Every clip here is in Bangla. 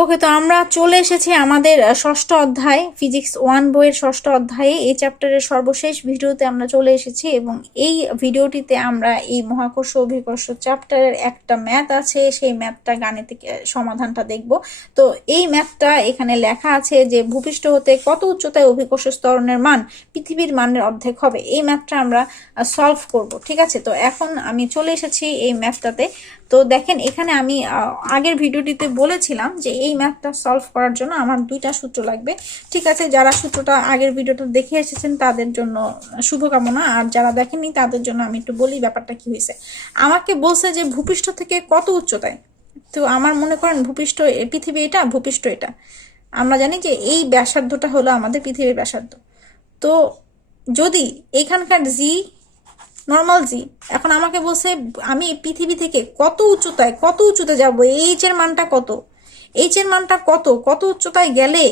ওকে, তো আমরা চলে এসেছি আমাদের ষষ্ঠ অধ্যায় ফিজিক্স ওয়ান বইয়ের ষষ্ঠ অধ্যায়ে। এই চ্যাপ্টারের সর্বশেষ ভিডিওতে আমরা চলে এসেছি এবং এই ভিডিওটিতে আমরা এই মহাকর্ষ অভিকর্ষ চ্যাপ্টারের একটা ম্যাথ আছে, সেই ম্যাথটা গাণিতিক সমাধানটা দেখব। তো এই ম্যাথটা এখানে লেখা আছে যে ভূপৃষ্ঠ হতে কত উচ্চতায় অভিকর্ষ স্তরণের মান পৃথিবীর মানের অর্ধেক হবে। এই ম্যাথটা আমরা সলভ করব, ঠিক আছে? তো এখন আমি চলে এসেছি এই ম্যাথটাতে। তো দেখেন, এখানে আমি আগের ভিডিওটিতে বলেছিলাম যে এই ম্যাথটা সলভ করার জন্য আমার দুইটা সূত্র লাগবে। ঠিক আছে, যারা সূত্রটা আগের ভিডিওটা দেখে এসেছেন তাদের জন্য শুভকামনা, আর যারা দেখেননি তাদের জন্য আমি একটু বলি ব্যাপারটা কি হয়েছে। আমাকে বলছে যে ভূপৃষ্ঠ থেকে কত উচ্চতায়? তো আমার মনে করেন ভূপৃষ্ঠ পৃথিবী এটা, ভূপৃষ্ঠ এটা। আমরা জানি যে এই ব্যাসার্ধটা হলো আমাদের পৃথিবীর ব্যাসার্ধ। তো যদি এখানকার জি নর্মাল জি এখন আমাকে বলছে, আমি পৃথিবী থেকে কত উচ্চতায়, কত উঁচুতে যাব এইচ এর মানটা কত? এইচ এর মানটা কত? কত উচ্চতায় গেলে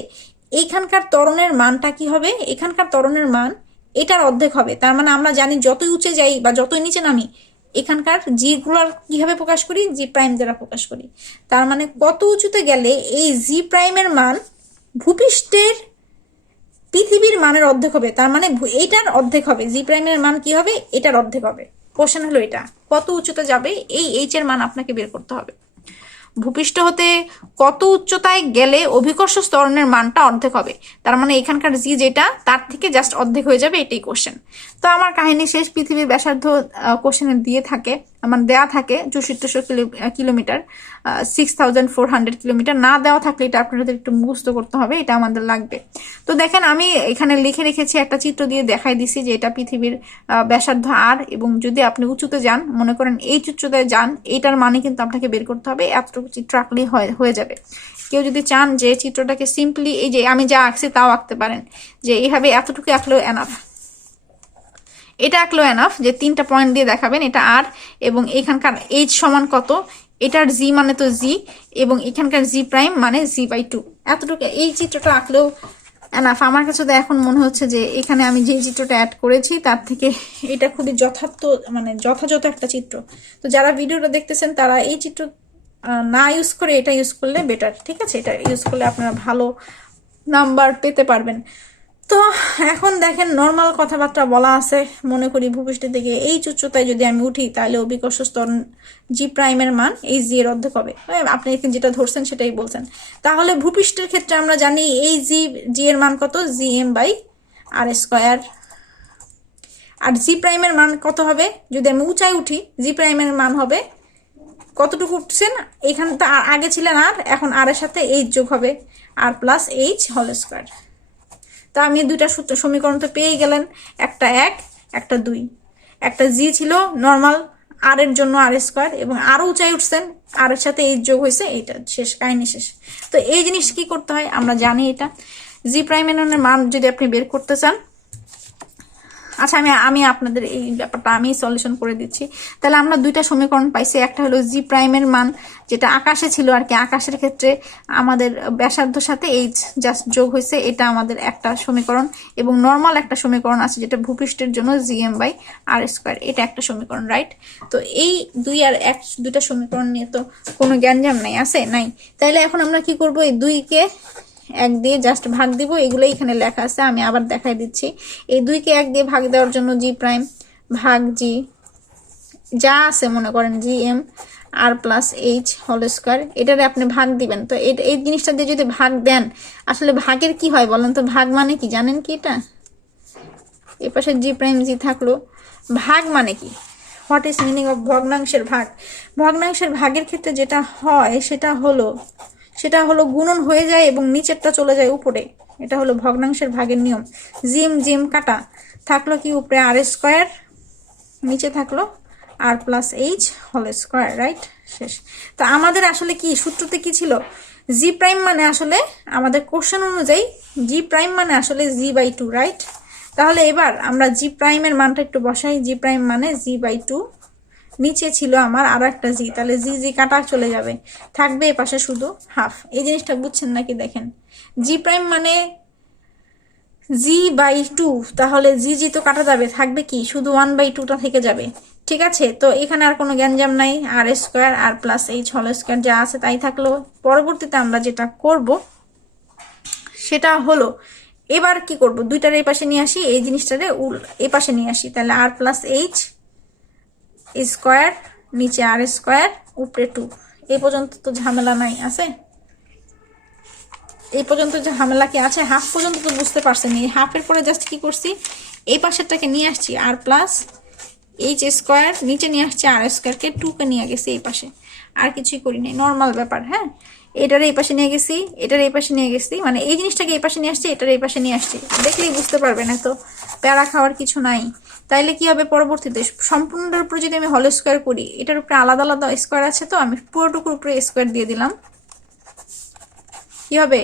এইখানকার তরণের মানটা কি হবে? এখানকার তরণের মান এটার অর্ধেক হবে। তার মানে আমরা জানি যতই উঁচে যাই বা যতই নিচে নামি, এখানকার জি গুলার কীভাবে প্রকাশ করি? জি প্রাইম দ্বারা প্রকাশ করি। তার মানে কত উঁচুতে গেলে এই জি প্রাইমের মান ভূপৃষ্ঠের পৃথিবীর মানের অর্ধেক হবে, তার মানে এইটার অর্ধেক হবে। জি প্রাইমের মান কি হবে? এটার অর্ধেক হবে। কোশ্চেন হলো এটা। কত উচ্চতা যাবে? এই এইচ এর মান আপনাকে বের করতে হবে। ভূপৃষ্ঠ হতে কত উচ্চতায় গেলে অভিকর্ষ স্তরণের মানটা অর্ধেক হবে? তার মানে এখানকার জি যেটা, তার থেকে জাস্ট অর্ধেক হয়ে যাবে এটাই কোশ্চেন তো আমার কাহিনী শেষ। পৃথিবীর ব্যাসার্ধ কোশ্চেনে দিয়ে থাকে। আমার দেওয়া থাকে চৌষট্টিশো kilometre six thousand four hundred kilometre. না দেওয়া থাকলে এটা আপনাদের একটু মুখস্থ করতে হবে, এটা আমাদের লাগবে। তো দেখেন, আমি এখানে লিখে রেখেছি একটা চিত্র দিয়ে দেখাই দিছি যে এটা পৃথিবীর ব্যাসার্ধ আর এবং যদি আপনি উঁচুতে যান, মনে করেন এই উচ্চতায় যান এইটার মানে কিন্তু আপনাকে বের করতে হবে, এতটুকু চিত্র আঁকলেই হয়, হয়ে যাবে। কেউ যদি চান যে চিত্রটাকে সিম্পলি এই যে আমি যা আঁকছি তাও আঁকতে পারেন, যে এইভাবে এতটুকু আঁকলেও এনাফ এটা আঁকলো এনাফ যে তিনটা পয়েন্ট দিয়ে দেখাবেন এটা আর এবং এখানকার এইচ সমান কত? এটার জি মানে তো জি এবং এখানকার জি প্রাইম মানে জি বাই টু এতটুকু এই চিত্রটা আঁকলেও এনাফ আমার কাছে তো এখন মনে হচ্ছে যে এখানে আমি যে চিত্রটা অ্যাড করেছি তার থেকে এটা খুবই যথার্থ মানে যথাযথ একটা চিত্র। তো যারা ভিডিওটা দেখতেছেন তারা এই চিত্র না ইউজ করে এটা ইউজ করলে বেটার ঠিক আছে? এটা ইউজ করলে আপনারা ভালো নাম্বার পেতে পারবেন। তো এখন দেখেন নর্মাল কথাবার্তা বলা আছে। মনে করি ভূপৃষ্ঠ থেকে এই উচ্চতায় যদি আমি উঠি তাহলে অভিকর্ষ স্তর জি প্রাইমের মান এই জি এর অর্ধেক হবে। হ্যাঁ, আপনি এখানে যেটা ধরছেন সেটাই বলছেন। তাহলে ভূপৃষ্ঠের ক্ষেত্রে আমরা জানি এই জি জি এর মান কত? G M by R square R G প্রাইমের মান কত হবে? যদি আমি উঁচাই উঠি জি প্রাইমের মান হবে কতটুকু উঠছেন? এখানে তো আগে ছিলেন আর এখন আর এর সাথে এইচ যোগ হবে। R plus H whole square তা আমি দুইটা সূত্র সমীকরণ তো পেয়ে গেলেন। একটা এক, একটা দুই। একটা জি ছিল নর্মাল আর এর জন্য আর স্কোয়ার এবং আরও উঁচাই উঠছেন। আর এর সাথে এই যোগ হয়েছে এইটা, শেষ, কাহিনী শেষ। তো এই জিনিস কি করতে হয়? আমরা জানি এটা। জি প্রাইম এর মান যদি আপনি বের করতে চান আচ্ছা আমি আমি আপনাদের এই ব্যাপারটা আমি সলিউশন করে দিচ্ছি। তাহলে আমরা দুইটা সমীকরণ পাইছি, একটা হলো জি প্রাইমের মান, যেটা আকাশে ছিল আর কি। আকাশের ক্ষেত্রে আমাদের ব্যাসার্ধর সাথে এইচ জাস্ট যোগ হয়েছে, এটা আমাদের একটা সমীকরণ। এবং নর্মাল একটা সমীকরণ আছে, যেটা ভূপৃষ্ঠের জন্য G M by R square এটা একটা সমীকরণ রাইট তো এই দুই আর এক দুইটা সমীকরণ নিয়ে তো কোনো জ্ঞানজাম নাই, আছে? নাই। তাইলে এখন আমরা কি করব? এই দুইকে এক দিয়ে জাস্ট ভাগ দিব এগুলো এখানে লেখা আছে, আমি আবার দেখাই দিচ্ছি। এই দুইকে এক দিয়ে ভাগ দেওয়ার জন্য জি প্রাইম ভাগ জি যা আছে মনে করেন G M R plus H whole square এটারে আপনি ভাগ দিবেন। তো এই জিনিসটা দিয়ে যদি ভাগ দেন, আসলে ভাগের কি হয় বলেন তো? ভাগ মানে কি? জানেন কি এটা? এ পাশে জি প্রাইম জি থাকল। ভাগ মানে কি? হোয়াট ইজ মিনিং অফ ভগ্নাংশের ভাগ? ভগ্নাংশের ভাগের ক্ষেত্রে যেটা হয়, সেটা হলো সেটা হলো গুণন হয়ে যায় এবং নিচেরটা চলে যায় উপরে। এটা হলো ভগ্নাংশের ভাগের নিয়ম। জিম জিম, কাটা। থাকল কি উপরে আর স্কোয়ার, নিচে থাকল R plus H whole square, right? শেষ। তো আমাদের আসলে কি, সূত্রতে কি ছিল? জি প্রাইম মানে আসলে আমাদের কোশ্চেন অনুযায়ী জি প্রাইম মানে আসলে জি বাই টু, রাইট? তাহলে এবার আমরা জি প্রাইমের মানটা একটু বসাই। জি প্রাইম মানে জি বাই টু নিচে ছিল আমার আর একটা জি, তাহলে জি জি কাটা চলে যাবে। থাকবে এ পাশে শুধু হাফ। এই জিনিসটা বুঝছেন নাকি দেখেন? জি প্রাইম মানে জি বাই টু, তাহলে জি জি তো কাটা যাবে। থাকবে কি? শুধু ওয়ান বাই টুটা থেকে যাবে। ঠিক আছে? তো এখানে আর কোনো গ্যাঞ্জাম নাই। R square, R plus H whole square যা আছে তাই থাকল। পরবর্তীতে আমরা যেটা করব, সেটা হলো, এবার কি করব? দুইটার এই পাশে নিয়ে আসি, এই জিনিসটারে উল, এই পাশে নিয়ে আসি। তাহলে আর প্লাস এইচ স্কোয়ার, নিচে আর স্কোয়ার, উপরে টু এই পর্যন্ত তো ঝামেলা নাই, আছে? এই পর্যন্ত যে ঝামেলা কি আছে? হাফ পর্যন্ত তো বুঝতে পারছেন এই হাফের পরে জাস্ট কি করছি? এই পাশেরটাকে নিয়ে আসছি আর প্লাস এইচ স্কোয়ার নিচে নিয়ে আসছি আর স্কোয়ারকে টুকে নিয়ে গেছি এই পাশে। আর কিছুই করি নাই নর্মাল ব্যাপার হ্যাঁ? এটার এই পাশে নিয়ে গেছি, এটার এই পাশে নিয়ে গেছি মানে এই জিনিসটাকে এই পাশে নিয়ে আসছি, এটার এই পাশে নিয়ে আসছি। দেখলেই বুঝতে পারবেন এত। প্যারা খাওয়ার কিছু নাই। তাইলে কি হবে পরবর্তীতে? সম্পূর্ণটার উপরে যদি আমি হল স্কোয়ার করি, এটার উপরে আলাদা আলাদা স্কোয়ার আছে তো? আমি পুরোটুকুর উপরে স্কোয়ার দিয়ে দিলাম। কি হবে?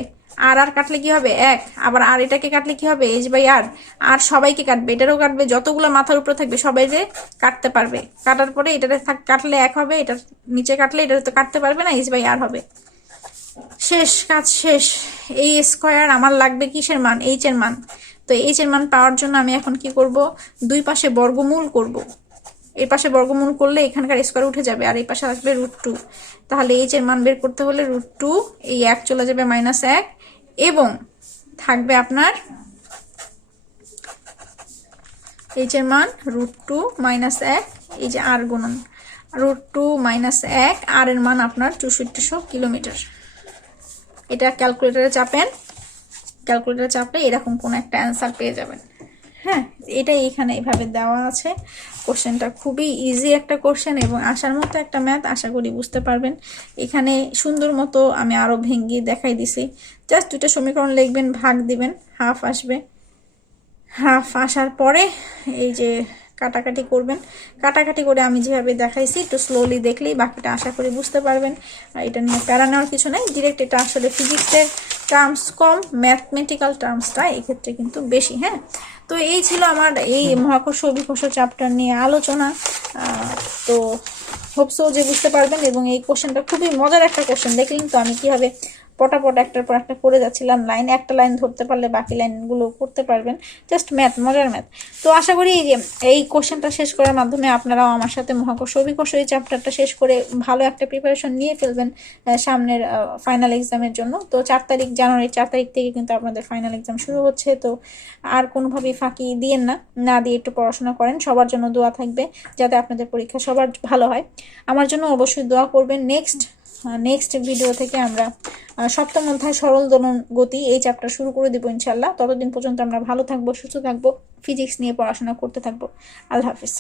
আর আর কাটলে কি হবে? এক। আবার আর এটাকে কাটলে কি হবে? এইচ বাই আর আর সবাইকে কাটবে, এটারও কাটবে, যতগুলো মাথার উপরে থাকবে, সবাই যে কাটতে পারবে। কাটার পরে এটাতে কাটলে এক হবে, এটার নিচে কাটলে এটা তো কাটতে পারবে না এইচ বাই আর হবে। শেষ, কাজ শেষ। এই স্কোয়ার আমার লাগবে কিসের মান? এইচ এর মান। তো এইচ এর মান পাওয়ার জন্য আমি এখন কি করব? দুই পাশে বর্গমূল করব। এর পাশে বর্গমূল করলে এখানকার স্কোয়ার উঠে যাবে আর এই পাশে আসবে রুট টু তাহলে এইচ এর মান বের করতে হলে রুট টু এই এক চলে যাবে মাইনাস এক এবং থাকবে আপনার এইচ এর মান রুট টু মাইনাস এক, এই যে আর গুণন। রুট টু মাইনাস এক আর এর মান আপনার চৌষট্টিশো কিলোমিটার। এটা ক্যালকুলেটারে চাপেন। ক্যালকুলেটারে চাপলে এরকম কোনো একটা অ্যান্সার পেয়ে যাবেন। হ্যাঁ এটাই এখানে এইভাবে দেওয়া আছে। কোশ্চেনটা খুবই ইজি একটা কোশ্চেন এবং আসার মতো একটা ম্যাথ আশা করি বুঝতে পারবেন। এখানে সুন্দর মতো আমি আরও ভেঙ্গি দেখাই দিছি। জাস্ট দুটো সমীকরণ লিখবেন, ভাগ দিবেন হাফ আসবে। হাফ আসার পরে এই যে কাটাকাটি করবেন। কাটাকাটি করে আমি যেভাবে দেখাইছি একটু স্লোলি দেখলেই বাকিটা আশা করি বুঝতে পারবেন। আর এটা নিয়ে প্যারা নেওয়ার কিছু নাই ডিরেক্ট এটা আসলে ফিজিক্সের টার্মস কম ম্যাথমেটিক্যাল টার্মসটা এক্ষেত্রে কিন্তু বেশি হ্যাঁ? তো এই ছিল আমার এই মহাকর্ষ অভিকর্ষ চ্যাপ্টার নিয়ে আলোচনা। তো হোপসো যে বুঝতে পারবেন এবং এই কোশ্চেনটা খুবই মজার একটা কোশ্চেন দেখলেন তো আমি কীভাবে পটাপট একটার পর একটা করে যাচ্ছিলাম লাইন, একটা লাইন ধরতে পারলে বাকি লাইনগুলো করতে পারবেন। জাস্ট ম্যাথ মজার ম্যাথ তো আশা করি এই কোশ্চেনটা শেষ করার মাধ্যমে আপনারাও আমার সাথে মহাকর্ষ অভিকর্ষ এই চ্যাপ্টারটা শেষ করে ভালো একটা প্রিপারেশন নিয়ে ফেলবেন সামনের ফাইনাল এক্সামের জন্য। তো চার তারিখ জানুয়ারির চার তারিখ থেকে কিন্তু আপনাদের ফাইনাল এক্সাম শুরু হচ্ছে। তো আর কোনোভাবেই ফাঁকি দিয়েন না না দিয়ে একটু পড়াশোনা করেন। সবার জন্য দোয়া থাকবে, যাতে আপনাদের পরীক্ষা সবার ভালো হয়। আমার জন্য অবশ্যই দোয়া করবেন। নেক্সট নেক্সট ভিডিও থেকে আমরা সপ্তম অধ্যায় সরল দলন গতি, এই চ্যাপ্টার শুরু করে দেবো ইনশাল্লাহ ততদিন পর্যন্ত আমরা ভালো থাকব, সুস্থ থাকব ফিজিক্স নিয়ে পড়াশোনা করতে থাকব। আল্লাহ হাফিজ।